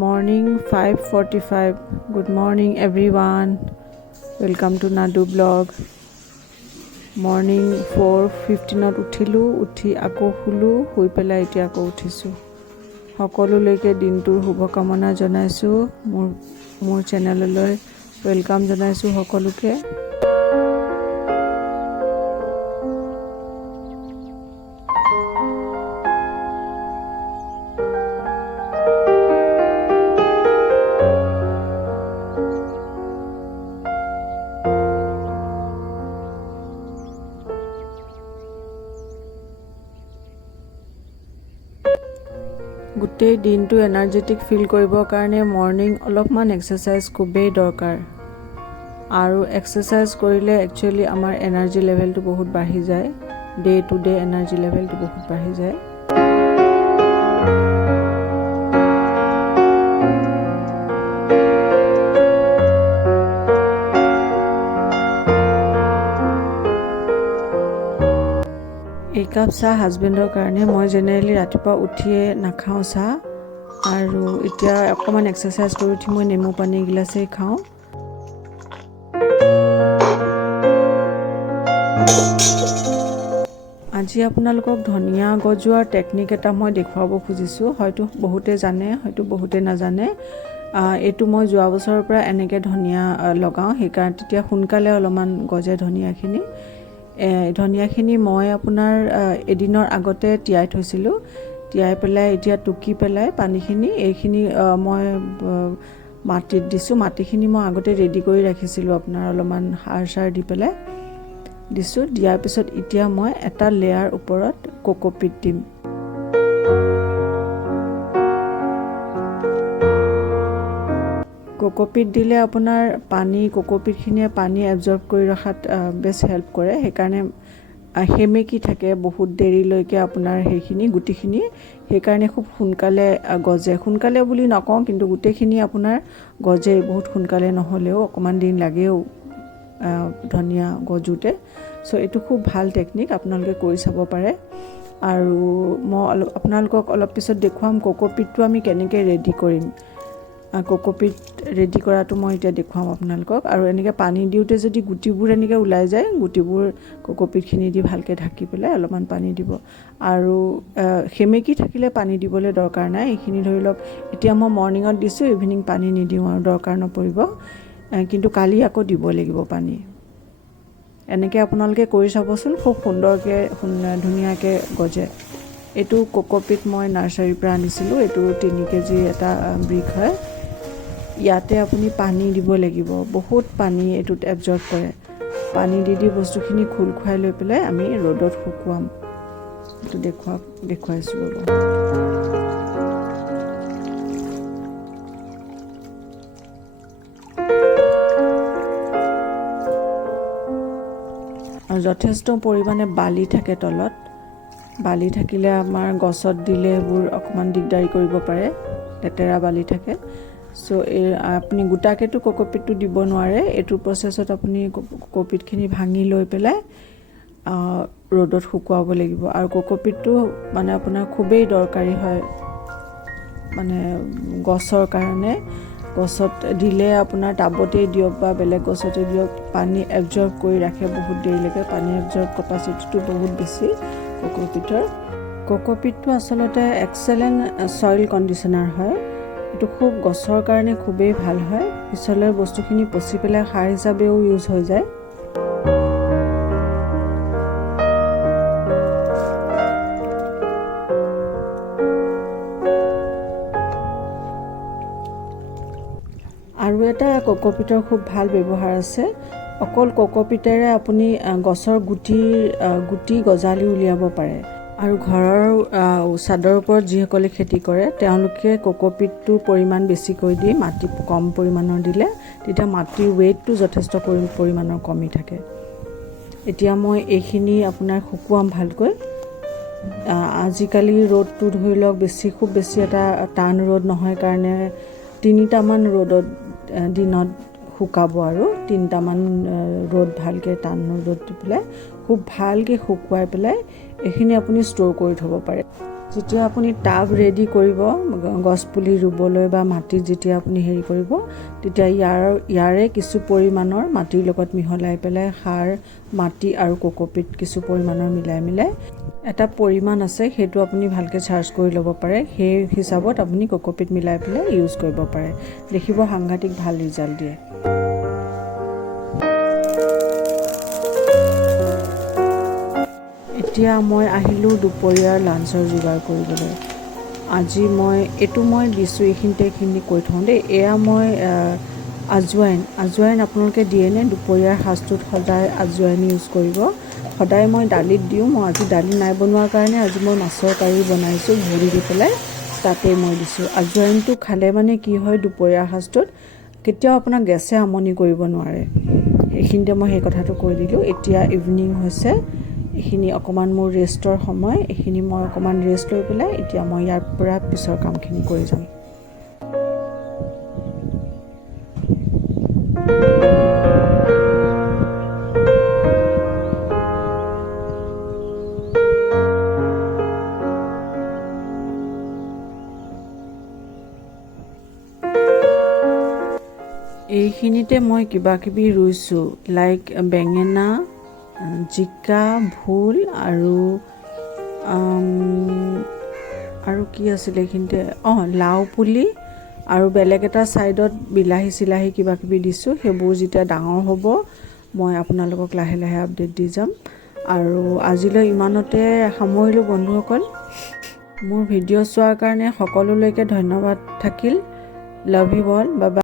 Morning 5:45. Good morning everyone. Welcome to Nadu Blog. Morning 4:15 উঠিলো, উঠি আকৌ শুলো, শুই পেলাই এতিয়া আকৌ উঠিছোঁ। সকলোলৈকে দিনটোৰ শুভকামনা জনাইছোঁ। মোৰ চেনেললৈ ৱেলকাম জনাইছোঁ সকলোকে। গোটেই দিনটো এনাৰ্জেটিক ফিল কৰিবৰ কাৰণে মৰ্ণিং অলপমান এক্সাৰচাইজ খুবেই দৰকাৰ। আৰু এক্সাৰচাইজ কৰিলে একচুৱেলি আমাৰ এনাৰ্জি লেভেলটো বহুত বাঢ়ি যায়। ডে টু ডে এনাৰ্জি লেভেলটো বহুত বাঢ়ি যায়। একাপ চাহ হাজবেণ্ডৰ কাৰণে। মই জেনেৰেলি ৰাতিপুৱা উঠিয়ে নাখাওঁ চাহ, আৰু এতিয়া অকণমান এক্সাৰচাইজ কৰি উঠি মই নেমু পানী এগিলাচেই খাওঁ। আজি আপোনালোকক ধনিয়া গজোৱাৰ টেকনিক এটা মই দেখুৱাব খুজিছোঁ। হয়তো বহুতে জানে, হয়তো বহুতে নাজানে। এইটো মই যোৱা বছৰৰ পৰা এনেকৈ ধনিয়া লগাওঁ, সেইকাৰণে তেতিয়া সোনকালে অলপমান গজে ধনিয়াখিনি। ধনিয়াখিনি মই আপোনাৰ এদিনৰ আগতে তিয়াই থৈছিলোঁ। তিয়াই পেলাই এতিয়া টুকি পেলাই পানীখিনি এইখিনি মই মাটিত দিছোঁ। মাটিখিনি মই আগতে ৰেডি কৰি ৰাখিছিলোঁ, আপোনাৰ অলপমান সাৰ চাৰ দি পেলাই দিছোঁ। দিয়াৰ পিছত এতিয়া মই এটা লেয়াৰ ওপৰত কোকোপিট দিম। কোকোপিট দিলে আপোনাৰ কোকোপিটখিনিয়ে পানী এবজৰ্ব কৰি ৰখাত বেছ হেল্প কৰে। সেইকাৰণে সেমেকি থাকে বহুত দেৰিলৈকে আপোনাৰ সেইখিনি গুটিখিনি, সেইকাৰণে খুব সোনকালে গজে। সোনকালে বুলি নকওঁ, কিন্তু গোটেইখিনি আপোনাৰ গজে বহুত সোনকালে, নহ'লেও অকণমান দিন লাগেও ধনিয়া গজোতে। চ' এইটো খুব ভাল টেকনিক, আপোনালোকে কৰি চাব পাৰে। আৰু মই আপোনালোকক অলপ পিছত দেখুৱাম কোকোপিটটো আমি কেনেকৈ ৰেডি কৰিম। কোকোপিট ৰেডি কৰাটো মই এতিয়া দেখুৱাম আপোনালোকক। আৰু এনেকৈ পানী দিওঁতে যদি গুটিবোৰ এনেকৈ ওলাই যায়, গুটিবোৰ কোকোপিটখিনি দি ভালকৈ ঢাকি পেলাই অলপমান পানী দিব। আৰু সেমেকি থাকিলে পানী দিবলৈ দৰকাৰ নাই। এইখিনি ধৰি লওক এতিয়া মই মৰ্ণিঙত দিছোঁ, ইভিনিং পানী নিদিওঁ আৰু দৰকাৰ নপৰিব, কিন্তু কালি আকৌ দিব লাগিব পানী। এনেকৈ আপোনালোকে কৰি চাবচোন, খুব সুন্দৰকৈ ধুনীয়াকৈ গজে। এইটো কোকোপিট মই নাৰ্চাৰীৰ পৰা আনিছিলোঁ। এইটো 3 কেজি এটা ব্ৰিক হয়। ইয়াতে আপুনি পানী দিব লাগিব, বহুত পানী এইটোত এবজৰ্ব কৰে। পানী দি বস্তুখিনি খোল খুৱাই লৈ পেলাই আমি ৰ'দত শুকুৱাম। এইটো দেখুৱাইছোঁ ৰ'ব। আৰু যথেষ্ট পৰিমাণে বালি থাকে তলত। বালি থাকিলে আমাৰ গছত দিলে এইবোৰ অকণমান দিগদাৰী কৰিব পাৰে, লেতেৰা বালি থাকে। চ' আপুনি গোটাকেতো কোকোপিটটো দিব নোৱাৰে। এইটো প্ৰচেছত আপুনি কোকোপিটখিনি ভাঙি লৈ পেলাই ৰ'দত শুকুৱাব লাগিব। আৰু কোকোপিটটো মানে আপোনাৰ খুবেই দৰকাৰী হয়, মানে গছৰ কাৰণে। গছত দিলে আপোনাৰ টাবতেই দিয়ক বা বেলেগ গছতে দিয়ক, পানী এবজৰ্ব কৰি ৰাখে বহুত দেৰিলৈকে। পানী এবজৰ্ব কেপাচিটিটো বহুত বেছি কোকোপিটৰ। কোকোপিটটো আচলতে এক্সেলেণ্ট ছইল কণ্ডিশ্যনাৰ হয়। এইটো খুব গছৰ কাৰণে খুবেই ভাল হয়। পিছলৈ বস্তুখিনি পচি পেলাই সাৰ হিচাপেও ইউজ হৈ যায়। আৰু এটা কোকোপিটৰ খুব ভাল ব্যৱহাৰ আছে। অকল কোকোপিটেৰে আপুনি গছৰ গুটি গজালি উলিয়াব পাৰে। আৰু ঘৰৰ চাদৰ ওপৰত যিসকলে খেতি কৰে, তেওঁলোকে কোকোপিটটোৰ পৰিমাণ বেছিকৈ দি মাটি কম পৰিমাণৰ দিলে তেতিয়া মাটিৰ ৱেইটটো যথেষ্ট পৰিমাণৰ কমি থাকে। এতিয়া মই এইখিনি আপোনাৰ শুকুৱাম ভালকৈ। আজিকালি ৰ'দটো ধৰি লওক খুব বেছি এটা টান ৰ'দ নহয় কাৰণে 3টামান ৰ'দত দিনত শুকাব। আৰু 3টামান ৰ'দ ভালকৈ টান ৰ'দ দি পেলাই খুব ভালকৈ শুকুৱাই পেলাই এইখিনি আপুনি ষ্ট'ৰ কৰি থ'ব পাৰে। যেতিয়া আপুনি টাব ৰেডি কৰিব গছপুলি ৰুবলৈ বা মাটিত যেতিয়া আপুনি হেৰি কৰিব, তেতিয়া ইয়াৰে কিছু পৰিমাণৰ মাটিৰ লগত মিহলাই পেলাই সাৰ, মাটি আৰু কোকোপিট কিছু পৰিমাণৰ মিলাই এটা পৰিমাণ আছে, সেইটো আপুনি ভালকৈ চাৰ্জ কৰি ল'ব পাৰে। সেই হিচাপত আপুনি কোকোপিট মিলাই পেলাই ইউজ কৰিব পাৰে। দেখিব সাংঘাতিক ভাল ৰিজাল্ট দিয়ে। এতিয়া মই আহিলোঁ দুপৰীয়াৰ লাঞ্চৰ যোগাৰ কৰিবলৈ। আজি মই দিছোঁ, এইখিনি কৈ থওঁ দেই। এয়া মই আজৱাইন আপোনালোকে দিয়েনে? দুপৰীয়াৰ সাজটোত সদায় আজৱাইন ইউজ কৰিব। সদায় মই দালিত দিওঁ। মই আজি দালি নাই বনোৱাৰ কাৰণে আজি মই মাছৰ কাৰী বনাইছোঁ, ভৰি দি পেলাই তাতেই মই দিছোঁ। আজৱাইনটো খালে মানে কি হয়, দুপৰীয়াৰ সাজটোত কেতিয়াও আপোনাক গেছে আমনি কৰিব নোৱাৰে। এইখিনিতে মই সেই কথাটো কৈ দিলোঁ। এতিয়া ইভিনিং হৈছে, এইখিনি অকণমান মোৰ ৰেষ্টৰ সময়। এইখিনি মই অকণমান ৰেষ্ট লৈ পেলাই এতিয়া মই ইয়াৰ পৰা পিছৰ কামখিনি কৰি যাম। এইখিনিতে মই কিবাকিবি ৰুইছোঁ, লাইক বেঙেনা, জিকা, ভোল আৰু কি আছিলে এইখিনিতে, লাও পুলি আৰু বেলেগ এটা ছাইডত বিলাহী কিবাকিবি দিছোঁ। সেইবোৰ যেতিয়া ডাঙৰ হ'ব মই আপোনালোকক লাহে লাহে আপডেট দি যাম। আৰু আজিলৈ ইমানতে সামৰিলোঁ বন্ধুসকল। মোৰ ভিডিঅ' চোৱাৰ কাৰণে সকলোলৈকে ধন্যবাদ থাকিল। Love you all. Bye bye.